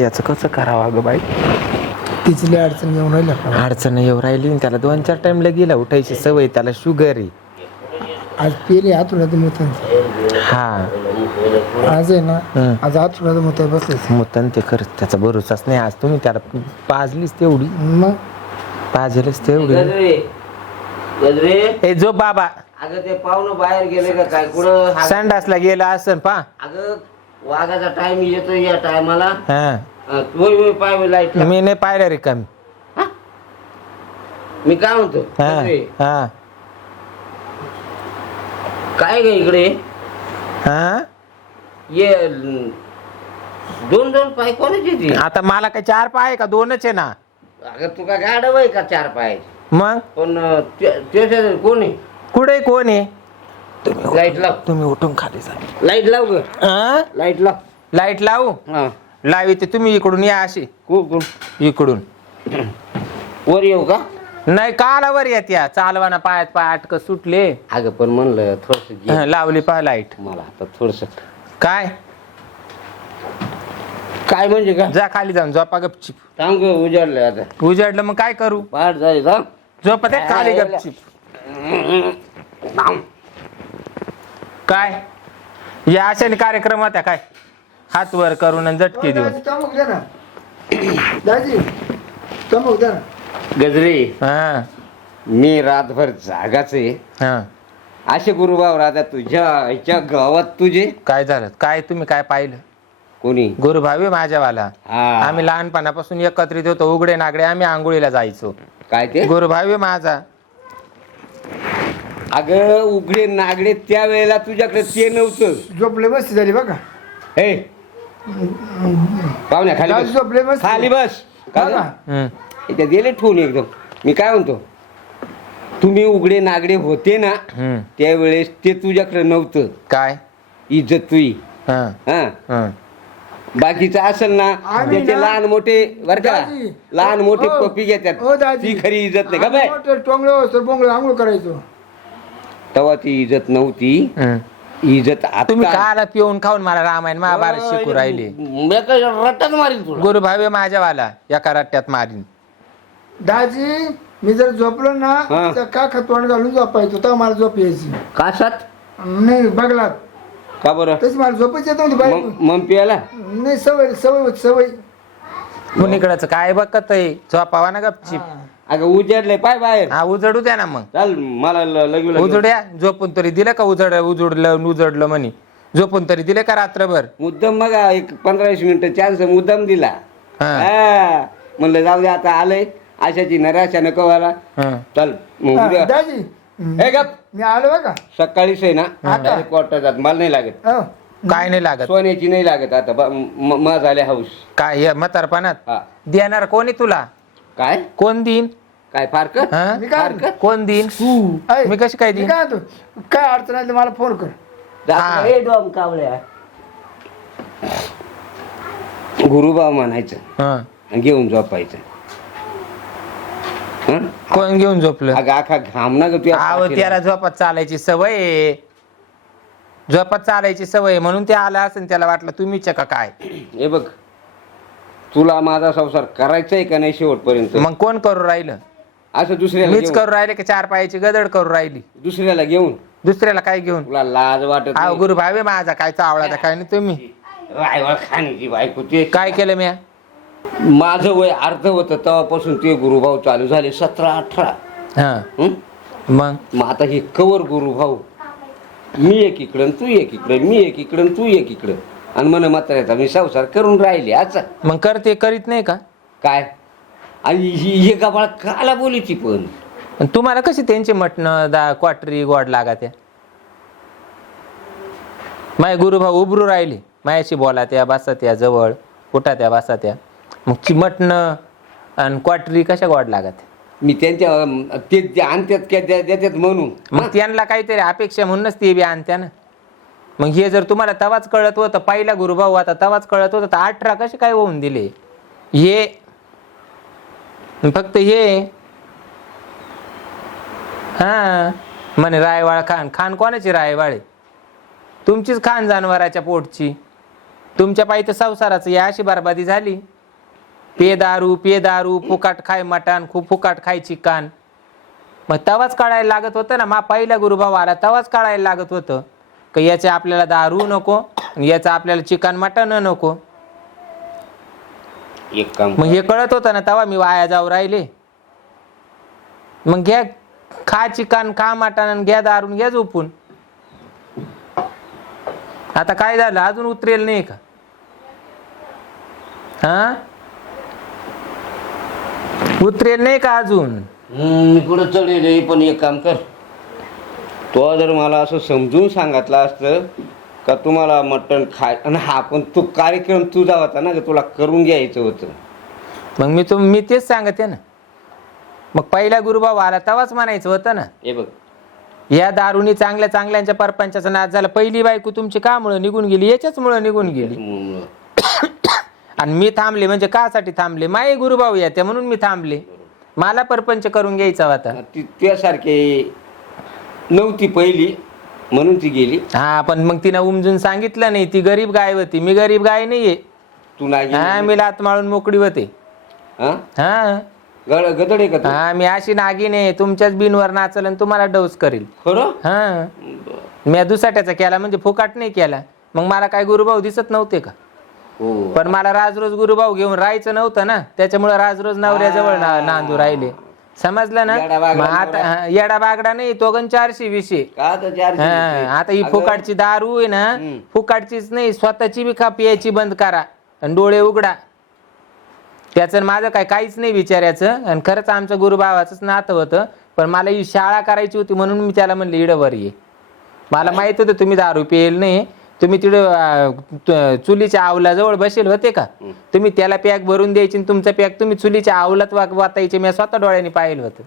याचं कसं करावं ग बाई? तिची लई अडचण येऊन राहिली. अडचण येऊ राहिली आणि त्याला दोन चार टाइमला गेला उठायची सवय त्याला शुगर आहे. आज पेले आतुरात मुतन. हा. आज आहे ना हम्म. आज आतुरात मुत बसलेच मुतन ते खरंच त्याचा भरोसाच नाही आज. तुम्ही त्याला पाजलीच तेवढी. मग? पाजलीच तेवढी. गजरे गजरे. ए जो बाबा. अगं ते पाहुणं बाहेर गेले का काय? कुठं? हा- संडासला गेला असन पा अगं वाघाचा टाइम येतो या टायमाला हा. वय पाय लाइट मी नाही पाहिलं रिकामी. मी काय म्हणतो? हा गजरे, हा. काय ग इकडे? हा? ये ल- दोन दोन पाय कोणाची ती आता मला काय चार पाय आहे का? दोनच आहे ना. अगं तू का गाडव आहे का चार पाय? मग? पण अं, त्याच्यात कोण आहे? कुठे कोण आहे? तुम्ही लाइट लाव. तुम्ही उठून खाली जा. लाइट लाव ग. हा? लाइट लाव. लाइट लावू? हा. लावी ते तुम्ही इकडून या अशी. कोण कोण इकडून. वर येऊ का? नाही कालावर येत या. चालवाना पायात पाय अटक सुटले. अगं पण म्हणलं थोडस हं, लावली पहा लाइट. मला आता थोडस काय? काय म्हणजे का? जा खाली जाऊन झोपा गपचिप. थांब ग उजाडलंय आता. उजाडलं मग काय करू? झाली थांब झोपा ते खाली गपचिप. थांब. काय? या अशाने कार्यक्रम होत्या काय? हात वर करून आणि झटके देऊन. चमक द्या ना. दाजी चमक द्या ना. गजरे हा. मी रातभर जागाच आहे. हा. असे गुरुभाव राहतात तुझ्या आईच्या गावात तुझे? काय झालं? काय तुम्ही काय पाहिलं? कोणी? गुरुभावी माझ्यावाला. हा. आम्ही लहानपणापासून एकत्रित होतो उघडे नागडे आम्ही आंघोळीला जायचो. काय ते? गुरुभावी माझा. अगं उघडे नागडे त्या वेळेला तुझ्याकडे ते नव्हतं. झोपले बस झाली बघा. हे पाहुण्या खाली बस. झोपले बस खाली बस. का बघा. गं? हम्म. इथे दिले ठेवून एकदम. मी काय म्हणतो? तुम्ही उघडे नागडे होते ना. त्यावेळेस ते तुझ्याकडे नव्हतं. काय? इज्जत तुई हा. हा. हा. बाकीचं असेल ना आम्ही त्याचे ना- लहान मोठे बर का? दाजी, लहान मोठे हो, पप्पी घेतात. हो दाजी. ती खरी इज्जत नाही. का बाय टोंगलो असतो बोंगलो आंघोळ करायचो. तेव्हा ती इज्जत नव्हती. हम्म. इज्जत आता तुम्ही काला पिऊन खाऊन मला रामायण महाभारत शिकू राहिले. मी काय मारीन तुला. गुरुभावी माझ्यावाला एका रट्ट्यात मारीन. दाजी मी जर झोपलो ना हा. तर का तोंड घालून झोपायचो तेव्हा मला झोप यायची. कासात नाही बघला का बरं? तशी मला झोपच येत नव्हती बाई. मग नाही सवय सवय होती सवय कुणीकडच. काय बघत आहे झोपावा ना गपचिप. अगं उजाडलंय पाय बाहेर. हा उजडू द्या ना मग. चाल मला ल- लगू लगू उजड्या. झोपून तरी दिलं का उजड उजडलं उजडलं म्हणे. झोपून तरी दिले का रात्रभर? मुद्दाम मग एक पंधरा वीस मिनिटं चान्स मुद्दाम दिला. हा. हा. म्हणलं जाऊ दे आता आलंय. आशाची नराशा नको व्हायला. हा. चल मग हा, उद्या दाजी. हे गप. मी आलो बघा. सकाळीच आहे ना. direct quarter जात मला नाही लागत. हो. काय नाही लागत. सोन्याची नाही लागत आता. ब- म म- झाले हाऊस. काय हे म्हातारपणात? हा. देणार कोणी तुला? काय? कोण देईन? काय फारकत हा? मी काय म्हणतो? कोण देईन? ऐ, मी कशी काय मी देईन? काय म्हणतो? काय अडचण आली तर मला फोन कर. हा. ए डॉम कावळ्या गुरुभाव म्हणायचं. हा. आणि घेऊन झोपायचं. हं? कोण घेऊन झोपलं? अगं आखा घाम ना ग आव पाठीला. त्याला झोपात चालायची सवय आहे. झोपात चालायची सवय आहे, म्हणून ते आला असेल त्याला वाटलं तुम्हीच का काय? हे बघ तुला माझा संसार करायचा आहे का नाही शेवटपर्यंत? मग कोण करू राहिलं? असं दुसऱ्याला मीच घेऊन. करू राहिले की चार पायाची गदड करू राहिली? दुसऱ्याला घेऊन. दुसऱ्याला काय घेऊन? तुला लाज वाटत नाही. गुरु भावे माझा काय चावळा काय नाही तुम्ही. रायवळ खाण्याची बायको ते. काय केलं मी माझं वय अर्ध होतं तेव्हापासून ते गुरुभाऊ चालू झाले सतरा अठरा. हा. हं? मग? मग आता हे कवर गुरुभाऊ. मी एक इकडं तू एक इकडं मी एक इकडं तू एक इकडं. आणि मन म्हाताऱ्याचा मी संसार करून राहिले आचा मग करते करीत नाही का? काय? आणि ही हे गबाळ काला बोलीची पण. तुम्हाला कशी त्यांची मटणं दा क्वाटरी गोड लागा त्या माय गुरुभाऊ उभरू राहिले. मायाशी बोला त्या बसा त्या जवळ कुठा त्या बसा त्या मग ची मटणं आणि क्वाटरी कशा गोड लागत मी त्यांच्या ते जे आणतात का द्या- देतात म्हणून. मग त्यांना काहीतरी अपेक्षा म्हणूनच ते बी आणत्या ना मग हे जर तुम्हाला तवाच कळत होतं पहिला गुरुभाऊ आता तवाच कळत होतं तर अठरा कसे काय होऊन दिले? हे फक्त हे. हा म्हणे रायवाळ खान. खान कोणाची रायवाळे तुमचीच खान जानवराच्या पोटची. तुमच्या पायी तर संसाराचं या अशी बरबादी झाली. पे दारू पे दारू फुकाट खाय मटण खूप फुकाट खाय चिकन. मग तवाच काढायला लागत होतं ना मा पहिला गुरुभाव आला तवाच काढायला लागत होतं. का याचे आपल्याला दारू नको याचं आपल्याला चिकन मटण नको. एक काम मग हे कळत होतं ना तेव्हा मी वाया जाऊ राहिले. मग घ्या खा चिकन खा मटण आणि घ्या दारून घ्या झोपून. आता काय झालं? अजून उतरेल नाही का? हा? उतरेल नाही का अजून? मी पुढे चढेल पण एक काम कर. तो जर मला असं समजून सांगितलं असतं का तुम्हाला मटण खाय आणि हा पण तो कार्यक्रम तुझा होता ना तुला करून घ्यायचं होतं. मग मी तुम मी तेच सांगते ना. मग पहिला गुरुभाव आला तेव्हाच म्हणायचं होतं ना. हे बघ. या दारुनी चांगल्या चांगल्यांच्या परपंचाचा नाच झाला. पहिली बायको तुमची का मुळे निघून गेली? याच्याच मुळे निघून गेली. आणि मी थांबले म्हणजे कासाठी थांबले? माये गुरुभाऊ या त्या म्हणून मी थांबले. मला परपंच करून घ्यायचा होता. ती त्यासारखे नव्हती पहिली म्हणून ती गेली. हा पण मग तिनं उमजून सांगितलं नाही ती गरीब गाय होती. मी गरीब गाय नाहीये. तू नाही हा मी लात माळून मोकळी होते. हा? हा. गड गदड आहे का तू? हा मी अशी नागिन आहे. तुमच्याच बिनवर नाचल आणि तुम्हाला डोस करेल. खरं? हा. मी दुसाट्याचा केला म्हणजे फुकाट नाही केला. मग मला काय गुरुभाऊ दिसत नव्हते का? हो. पण मला राज रोज गुरुभाऊ घेऊन राहायचं नव्हतं ना त्याच्यामुळे राज रोज नवऱ्याजवळ ना- नांदू राहिले. समजलं ना? येडा बागडा मग आता हा, येडा बागडा नाही तो गण चारशे विषय का तर चारशे हा? आता ही अगं, फुकाटची दारू आहे ना हम्म. फुकाटचीच नाही स्वतःची बी खा पियाची बंद करा आणि डोळे उघडा. त्याचं आणि माझं काय काहीच नाही विचारायचं आणि खरंच आमचं गुरुभावाचंच नातं होतं पण मला ही शाळा करायची होती म्हणून मी त्याला म्हणलं इडवर ये. मला माहीत होतं तुम्ही दारू पिયેल नाही. तुम्ही तिकडे चुलीच्या आवलाजवळ बसेल होते का? तुम्ही त्याला पॅक भरून द्यायची आणि तुमचं पॅक तुम्ही चुलीच्या आवलात वाचायचे मी स्वतः डोळ्याने पाहिलं होतं.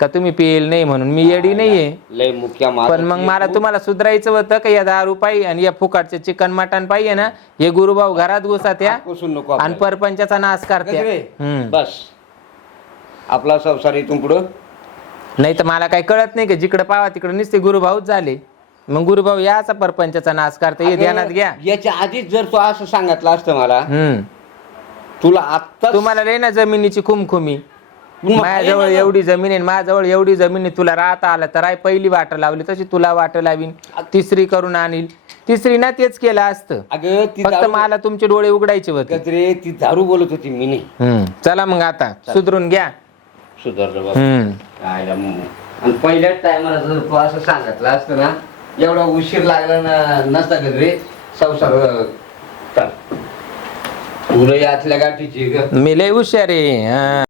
का तुम्ही पिયેल नाही म्हणून? मी येडी नाहीये. पण मग मला तुम्हाला सुधारायचं होतं का? या दारू पाहिजे आणि या फुकाटचे चिकन मटण पाहिजे ना? हे गुरुभाऊ घरात घुसा त्या आणि. परपंचाचा नाश करते. बस. आपला संसार इथून पुढं? नाही तर मला काही कळत नाही का? जिकडे पावा तिकडे नुसते गुरुभाऊच झाले. मग गुरुभाऊ याचा परपंचाचा नाश करते हे ध्यानात घ्या. याच्या आधीच जर तू असं सांगितलं असतं मला हम्म. तुला आत्ता तुम्हाला लय ना जमिनीची खुमखुमी. माझ्याजवळ एवढी जमीन आहे माझ्याजवळ एवढी जमीन आहे तुला राहता आलं तर आहे पहिली वाट लावली तशी तुला वाट लावीन तिसरी करून आणील. तिसरी ना तेच केलं असतं. अगं ती फक्त दारू मला तुमचे डोळे उघडायचे होते. गजरे ती दारू बोलत होती मी नाही. हम्म. चला मग आता सुधरून घ्या. सुधारलं बाबा हम्म. काय आणि पहिल्याच टायमाला जर तू असं सांगितलं असतं ना एवढा उशीर लागला ना नसता रे? संसार अं, आतल्या तुला यातल्या गाठीची ग. मी लय हुशार आहे. हा.